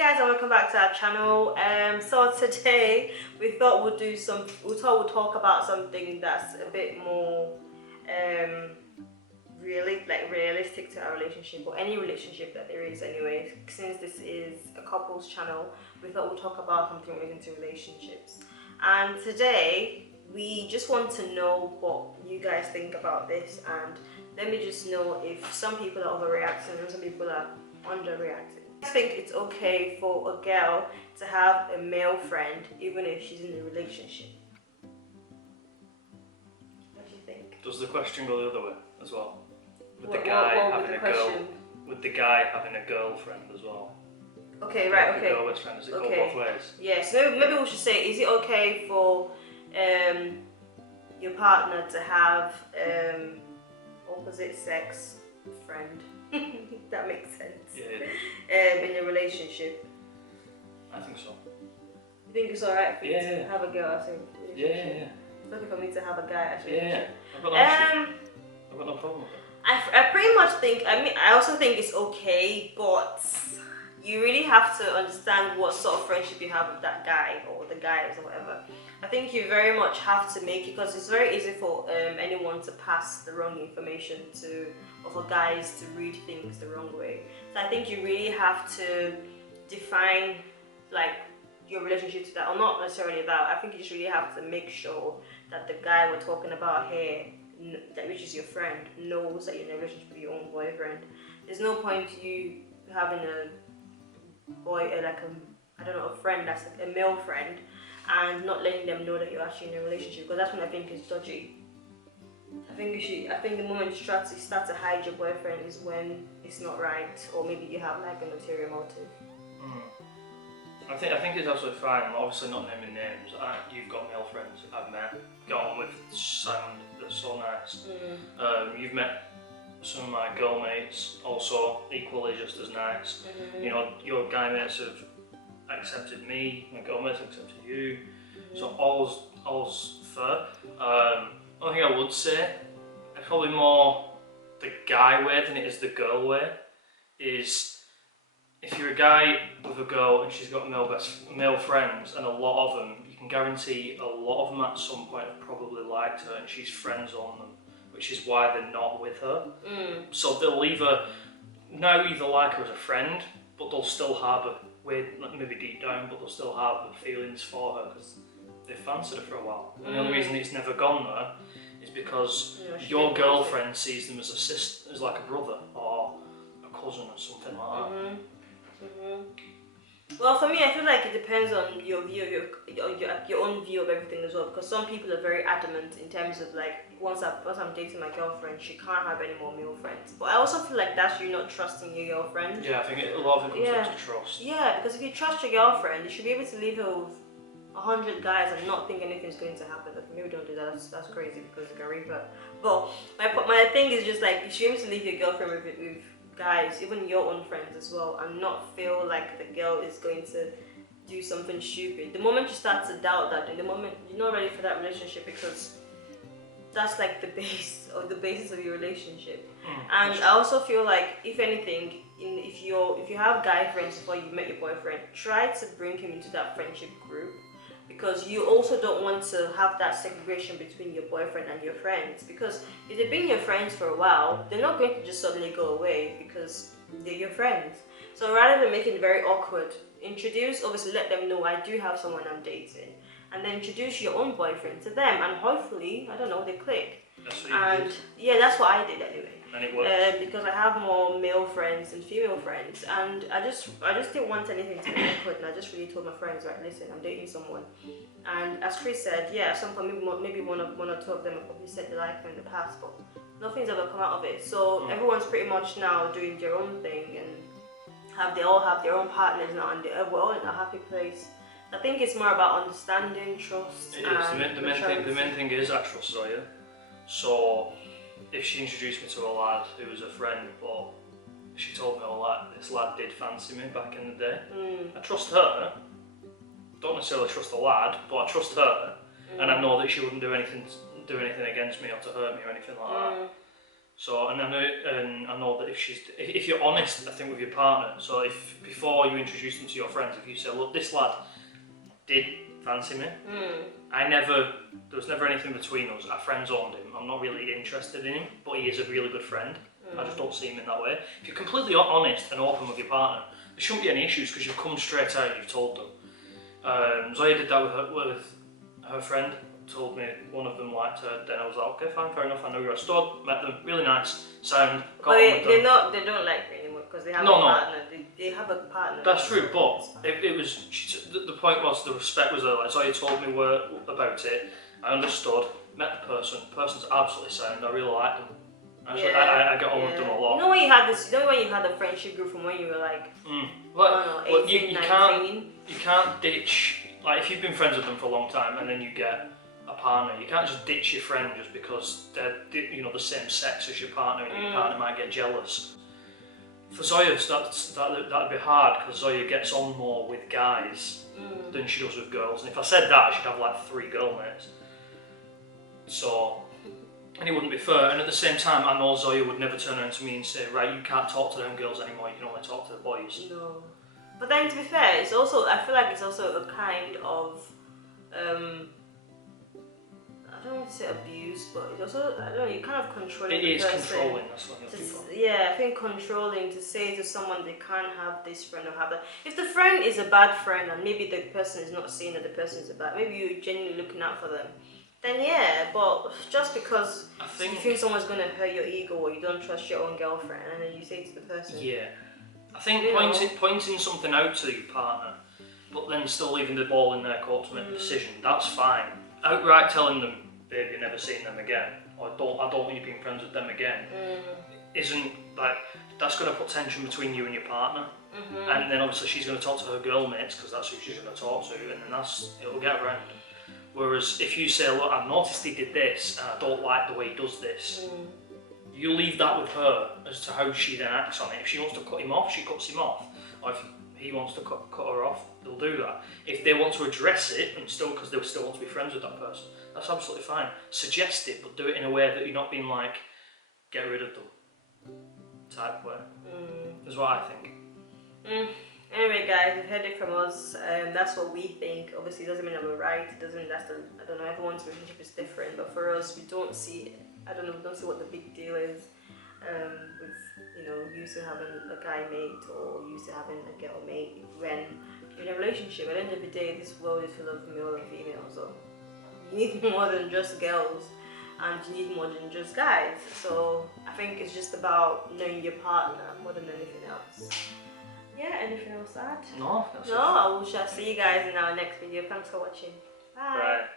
guys, and welcome back to our channel. So today we thought we'll talk about something that's a bit more realistic to our relationship, or any relationship that there is anyway. Since this is a couples channel, we thought we'll talk about something related to relationships. And today we just want to know what you guys think about this, and let me just know if some people are overreacting and some people are underreacting. I think it's okay for a girl to have a male friend even if she's in a relationship. What do you think? Does the question go the other way as well? With the guy having a girlfriend as well? Okay, right, okay. Girl best friend, does it go both ways? Yes, maybe we should say, is it okay for your partner to have opposite sex friend? That makes sense. Yeah. In a relationship. I think so. You think it's alright for you Yeah. to have a girl as a relationship? Yeah. It's okay for me to have a guy as a Yeah. relationship. I've got no problem with it. I pretty much think, I also think it's okay, but you really have to understand what sort of friendship you have with that guy or the guys or whatever. I think you very much have to make it, because it's very easy for anyone to pass the wrong information or for guys to read things the wrong way. So I think you really have to define like your relationship to that, or not necessarily that. I think you just really have to make sure that the guy we're talking about here, which is your friend, knows that you're in a relationship with your own boyfriend. There's no point you having a friend that's like a male friend and not letting them know that you're actually in a relationship, because that's when I think it's dodgy. I think the moment you start to hide your boyfriend is when it's not right, or maybe you have like an ulterior motive. I think it's absolutely fine. I'm obviously not naming names. You've got male friends I've met, got on with, sound, they're so nice. You've met some of my girl mates, also equally just as nice. You know, your guy mates have accepted me, my girl mates have accepted you. So all's fair. One thing I would say, it's probably more the guy way than it is the girl way, is if you're a guy with a girl and she's got male friends, and a lot of them, you can guarantee a lot of them at some point have probably liked her and she's friends on them, which is why they're not with her. So they'll either like her as a friend, but they'll still harbour maybe deep down, but they'll still harbour feelings for her because they've fancied her for a while. And the only reason it's never gone there is because your girlfriend sees them as a sister, as like a brother or a cousin or something like that. Well, for me, I feel like it depends on your view, your own view of everything as well. Because some people are very adamant in terms of like, once I'm dating my girlfriend, she can't have any more male friends. But I also feel like that's you not trusting your girlfriend. Yeah, I think a lot of it comes down to trust. Yeah, because if you trust your girlfriend, you should be able to leave her with 100 guys and not think anything's going to happen. Maybe don't do that. That's crazy, because you can rape her. But my thing is just like, you should be able to leave your girlfriend with guys, even your own friends as well, and not feel like the girl is going to do something stupid. The moment you start to doubt that, in the moment you're not ready for that relationship, because that's like the basis of your relationship. And I also feel like, if anything, if you have guy friends before you met your boyfriend, try to bring him into that friendship group, because you also don't want to have that segregation between your boyfriend and your friends. Because if they've been your friends for a while, they're not going to just suddenly go away because they're your friends. So rather than making it very awkward, obviously let them know, I do have someone I'm dating, and then introduce your own boyfriend to them, and hopefully, I don't know, they click. That's what you did. Yeah, that's what I did anyway. And it worked. Because I have more male friends than female friends, and I just didn't want anything to be awkward, and I just really told my friends, right, listen, I'm dating someone. And as Chris said, yeah, maybe one or two of them have probably said they like me in the past, but nothing's ever come out of it. So everyone's pretty much now doing their own thing, and they all have their own partners now, and we're all in a happy place. I think it's more about understanding, trust. It is. The main thing is I trust Zoya. So if she introduced me to a lad who was a friend, but she told me this lad did fancy me back in the day, I trust her. Don't necessarily trust the lad, but I trust her, and I know that she wouldn't do anything against me or to hurt me or anything like that. So, and I know that if you're honest, I think with your partner. So, if before you introduce them to your friends, if you say, look, this lad did fancy me. There was never anything between us. Our friends owned him. I'm not really interested in him, but he is a really good friend. I just don't see him in that way. If you're completely honest and open with your partner, there shouldn't be any issues because you've come straight out and you've told them. Zoya did that with her friend. Told me one of them liked her, then I was like, okay, fine, fair enough. I know you're a stud. Met them, really nice, sound. Got on with them. They don't like her anymore because they have a partner. They have a partner. That's true, but it was. The point was the respect was there. Like Zoya told me about it. I understood. Met the person. The person's absolutely sound. I really like them. Actually, I get on with them a lot. You know when you had this. You know when you had a friendship group from when you were like, well, 18, you 19. You can't ditch. Like if you've been friends with them for a long time and then you get a partner, you can't just ditch your friend just because they're the same sex as your partner and your partner might get jealous. For Zoya, that'd be hard because Zoya gets on more with guys than she does with girls. And if I said that, she'd have like 3 girl mates. So, and it wouldn't be fair. And at the same time, I know Zoya would never turn around to me and say, right, you can't talk to them girls anymore. You can only talk to the boys. No. But then to be fair, it's also, I feel like it's also a kind of, I don't want to say abuse, but it's also, I don't know, you're kind of controlling the person. It is controlling, that's what you're looking for. Yeah, I think controlling, to say to someone they can't have this friend or have that. If the friend is a bad friend and maybe the person is not seeing that the person is a bad, maybe you're genuinely looking out for them, then yeah, but just because you think someone's going to hurt your ego or you don't trust your own girlfriend and then you say to the person. Yeah. I think pointing something out to your partner, but then still leaving the ball in their court to make the decision, that's fine. Outright telling them, babe, you're never seeing them again, or I don't want you being friends with them again, isn't like, that's going to put tension between you and your partner. And then obviously she's going to talk to her girl mates because that's who she's going to talk to, and then it'll get around. Whereas if you say, look, I've noticed he did this and I don't like the way he does this, you leave that with her as to how she then acts on it. If she wants to cut him off, she cuts him off. Or if he wants to cut her off, they'll do that. If they want to address it, and still, because they still want to be friends with that person, that's absolutely fine. Suggest it, but do it in a way that you're not being like, get rid of them type way. Is what I think. Anyway, guys, you've heard it from us. That's what we think. Obviously, it doesn't mean that we're right. It doesn't. I don't know. Everyone's relationship is different, but for us, we don't see. I don't know. We don't see what the big deal is with used to having a guy mate or used to having a girl mate when you're in a relationship. At the end of the day, this world is full of male and female, so you need more than just girls, and you need more than just guys. So I think it's just about knowing your partner more than anything else. Yeah, anything else to add? No, that's No, we shall see you guys in our next video. Thanks for watching. Bye. Right.